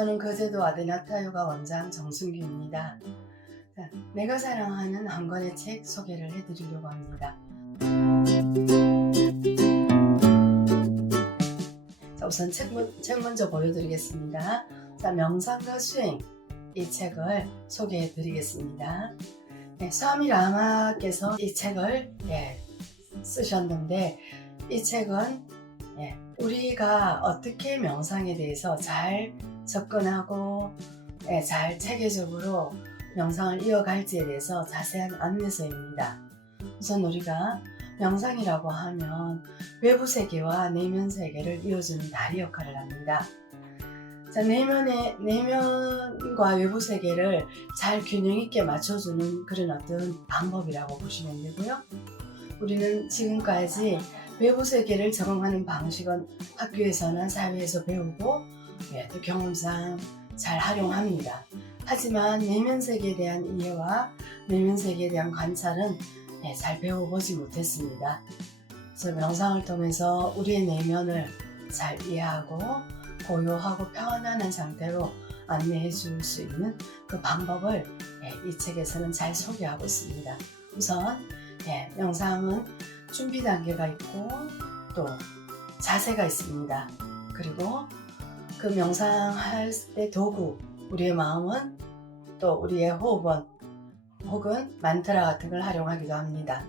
저는 거제도 아데나타요가 원장 정순규입니다. 자, 내가 사랑하는 한 권의 책 소개를 해드리려고 합니다. 자, 우선 책 먼저 보여드리겠습니다. 자, 명상과 수행, 이 책을 소개해드리겠습니다. 네, 스와미 라마께서 이 책을 쓰셨는데, 이 책은 우리가 어떻게 명상에 대해서 잘 접근하고 잘 체계적으로 명상을 이어갈지에 대해서 자세한 안내서입니다. 우선 우리가 명상이라고 하면 외부 세계와 내면 세계를 이어주는 다리 역할을 합니다. 자, 내면과 외부 세계를 잘 균형 있게 맞춰주는 그런 어떤 방법이라고 보시면 되고요. 우리는 지금까지 외부 세계를 적응하는 방식은 학교에서나 사회에서 배우고 또 경험상 잘 활용합니다. 하지만 내면 세계에 대한 이해와 내면 세계에 대한 관찰은 잘 배워보지 못했습니다. 그래서 명상을 통해서 우리의 내면을 잘 이해하고 고요하고 편안한 상태로 안내해 줄 수 있는 그 방법을 이 책에서는 잘 소개하고 있습니다. 우선 명상은 준비 단계가 있고 또 자세가 있습니다. 그리고 그 명상할 때 도구, 우리의 마음은 또 우리의 호흡은 혹은 만트라 같은 걸 활용하기도 합니다.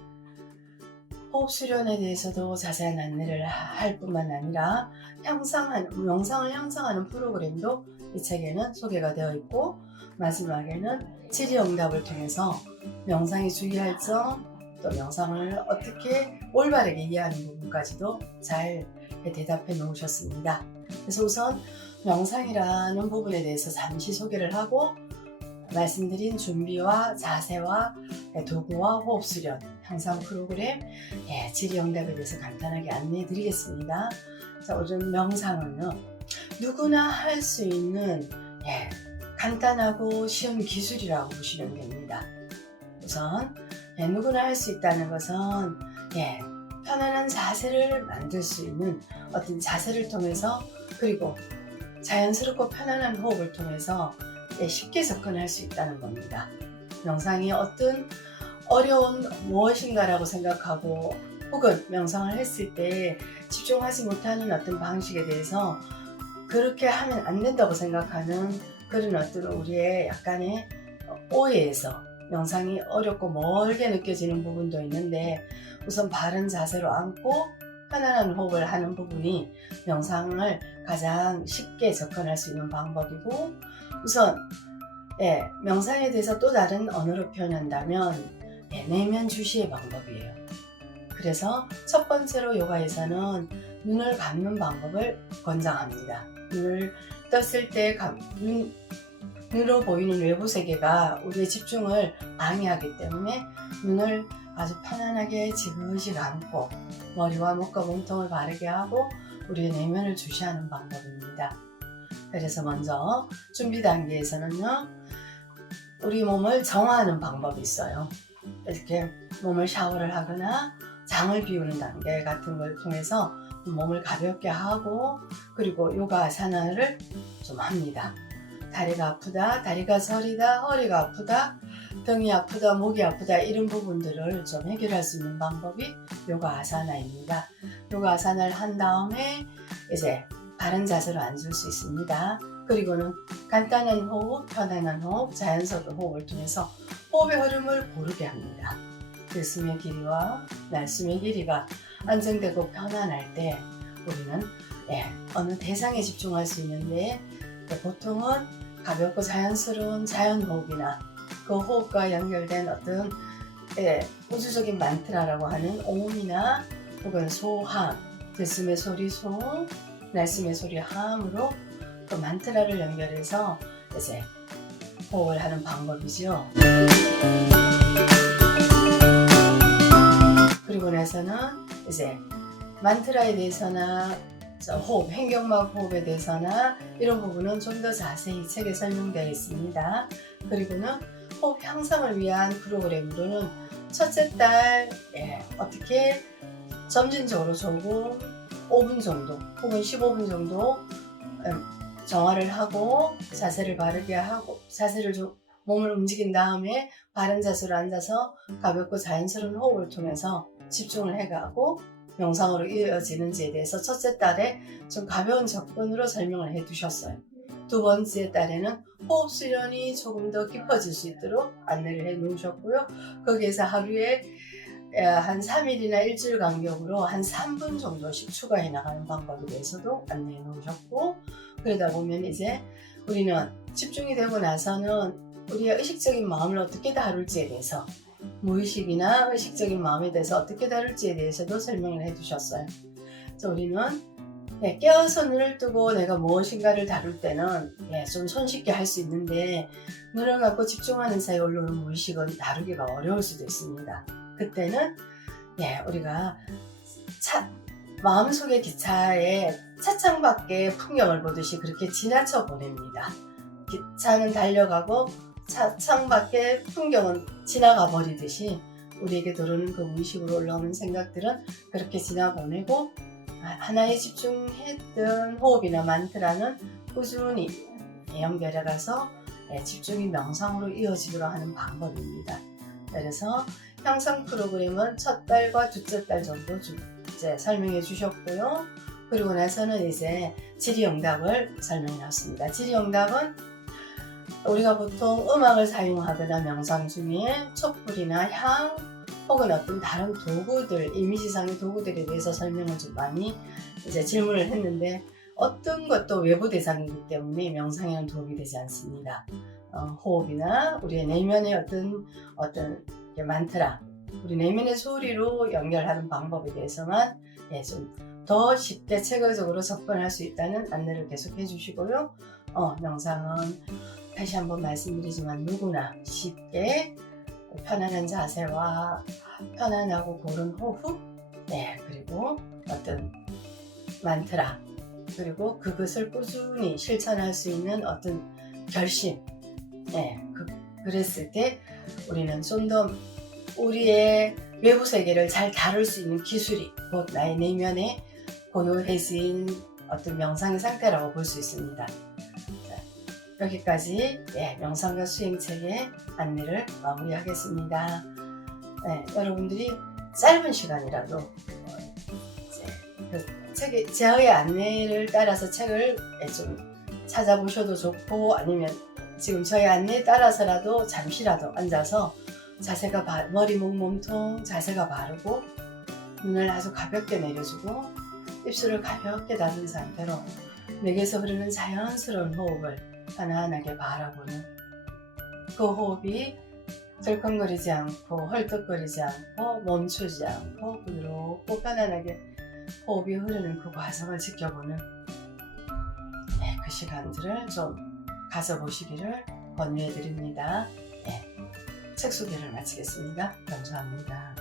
호흡 수련에 대해서도 자세한 안내를 할 뿐만 아니라 명상을 향상하는 프로그램도 이 책에는 소개가 되어 있고, 마지막에는 질의응답을 통해서 명상에 주의할 점, 또 명상을 어떻게 올바르게 이해하는 부분까지도 잘 대답해 놓으셨습니다. 그래서 우선 명상이라는 부분에 대해서 잠시 소개를 하고, 말씀드린 준비와 자세와 도구와 호흡 수련, 향상 프로그램, 질의응답에 대해서 간단하게 안내해 드리겠습니다. 자, 우선 명상은요, 누구나 할 수 있는 간단하고 쉬운 기술이라고 보시면 됩니다. 우선 누구나 할 수 있다는 것은 편안한 자세를 만들 수 있는 어떤 자세를 통해서, 그리고 자연스럽고 편안한 호흡을 통해서 쉽게 접근할 수 있다는 겁니다. 명상이 어떤 어려운 무엇인가라고 생각하고, 혹은 명상을 했을 때 집중하지 못하는 어떤 방식에 대해서 그렇게 하면 안 된다고 생각하는 그런 어떤 우리의 약간의 오해에서 명상이 어렵고 멀게 느껴지는 부분도 있는데, 우선 바른 자세로 앉고 편안한 호흡을 하는 부분이 명상을 가장 쉽게 접근할 수 있는 방법이고, 우선 명상에 대해서 또 다른 언어로 표현한다면 내면 주시의 방법이에요. 그래서 첫 번째로 요가에서는 눈을 감는 방법을 권장합니다. 눈을 떴을 때 눈으로 보이는 외부 세계가 우리의 집중을 방해하기 때문에 눈을 아주 편안하게 지그시 감고 머리와 목과 몸통을 바르게 하고 우리의 내면을 주시하는 방법입니다. 그래서 먼저 준비 단계에서는요, 우리 몸을 정화하는 방법이 있어요. 이렇게 몸을 샤워를 하거나 장을 비우는 단계 같은 걸 통해서 몸을 가볍게 하고, 그리고 요가 아사나를 좀 합니다. 다리가 아프다, 다리가 저리다, 허리가 아프다, 등이 아프다, 목이 아프다, 이런 부분들을 좀 해결할 수 있는 방법이 요가 아사나입니다. 요가 아사나를 한 다음에 이제 바른 자세로 앉을 수 있습니다. 그리고는 간단한 호흡, 편안한 호흡, 자연스러운 호흡을 통해서 호흡의 흐름을 고르게 합니다. 들숨의 길이와 날숨의 길이가 안정되고 편안할 때 우리는 어느 대상에 집중할 수 있는데, 보통은 가볍고 자연스러운 자연호흡이나 그 호흡과 연결된 어떤 우주적인 만트라라고 하는 옴이나 혹은 소함, 들숨의 소리 소, 날숨의 소리 함으로 그 만트라를 연결해서 이제 호흡을 하는 방법이죠. 그리고 나서는 이제 만트라에 대해서나 호흡, 횡격막 호흡에 대해서나 이런 부분은 좀 더 자세히 책에 설명되어 있습니다. 그리고는 호흡 향상을 위한 프로그램으로는 첫째 달 어떻게 점진적으로 조금 5분 정도 혹은 15분 정도 정화를 하고 자세를 바르게 하고 자세를 좀 몸을 움직인 다음에 바른 자세로 앉아서 가볍고 자연스러운 호흡을 통해서 집중을 해가고 명상으로 이어지는지에 대해서 첫째 달에 좀 가벼운 접근으로 설명을 해 두셨어요. 두 번째 달에는 호흡 수련이 조금 더 깊어질 수 있도록 안내를 해 놓으셨고요. 거기에서 하루에 한 3일이나 일주일 간격으로 한 3분 정도씩 추가해 나가는 방법에 대해서도 안내해 놓으셨고, 그러다 보면 이제 우리는 집중이 되고 나서는 우리의 의식적인 마음을 어떻게 다룰지에 대해서, 무의식이나 의식적인 마음에 대해서 어떻게 다룰지에 대해서도 설명을 해 두셨어요. 그래서 우리는 깨어서 눈을 뜨고 내가 무엇인가를 다룰 때는 좀 손쉽게 할 수 있는데, 눈을 감고 집중하는 사이에 올라오는 무의식은 다루기가 어려울 수도 있습니다. 그때는 우리가 마음속의 기차에 차창 밖의 풍경을 보듯이 그렇게 지나쳐 보냅니다. 기차는 달려가고 차창 밖의 풍경은 지나가 버리듯이 우리에게 들어오는 그 무의식으로 올라오는 생각들은 그렇게 지나보내고, 하나에 집중했던 호흡이나 만트라는 꾸준히 연결해가서 집중이 명상으로 이어지도록 하는 방법입니다. 그래서 향상 프로그램은 첫 달과 둘째 달 정도 이제 설명해 주셨고요. 그리고 나서는 이제 질의응답을 설명해 놨습니다. 질의응답은 우리가 보통 음악을 사용하거나 명상 중에 촛불이나 향 혹은 어떤 다른 도구들, 이미지상의 도구들에 대해서 설명을 좀 많이 이제 질문을 했는데, 어떤 것도 외부 대상이기 때문에 명상에는 도움이 되지 않습니다. 호흡이나 우리의 내면의 어떤 만트라, 우리 내면의 소리로 연결하는 방법에 대해서만 좀 더 쉽게 체계적으로 접근할 수 있다는 안내를 계속 해주시고요. 명상은 다시 한번 말씀드리지만 누구나 쉽게 편안한 자세와 편안하고 고른 호흡, 그리고 어떤 만트라, 그리고 그것을 꾸준히 실천할 수 있는 어떤 결심, 그랬을 때 우리는 좀 더 우리의 외부 세계를 잘 다룰 수 있는 기술이 곧 나의 내면에 고요해진 어떤 명상의 상태라고 볼 수 있습니다. 자, 여기까지 명상과 수행책의 안내를 마무리하겠습니다. 여러분들이 짧은 시간이라도 저의 안내를 따라서 책을 좀 찾아보셔도 좋고, 아니면 지금 저의 안내에 따라서라도 잠시라도 앉아서 자세가 머리, 목, 몸통 자세가 바르고 눈을 아주 가볍게 내려주고 입술을 가볍게 닫은 상태로 내게서 흐르는 자연스러운 호흡을 편안하게 바라보는, 그 호흡이 들컹거리지 않고 헐떡거리지 않고 멈추지 않고 부드럽고 편안하게 호흡이 흐르는 그 과정을 지켜보는 그 시간들을 좀 가져보시기를 권유해 드립니다. 책 소개를 마치겠습니다. 감사합니다.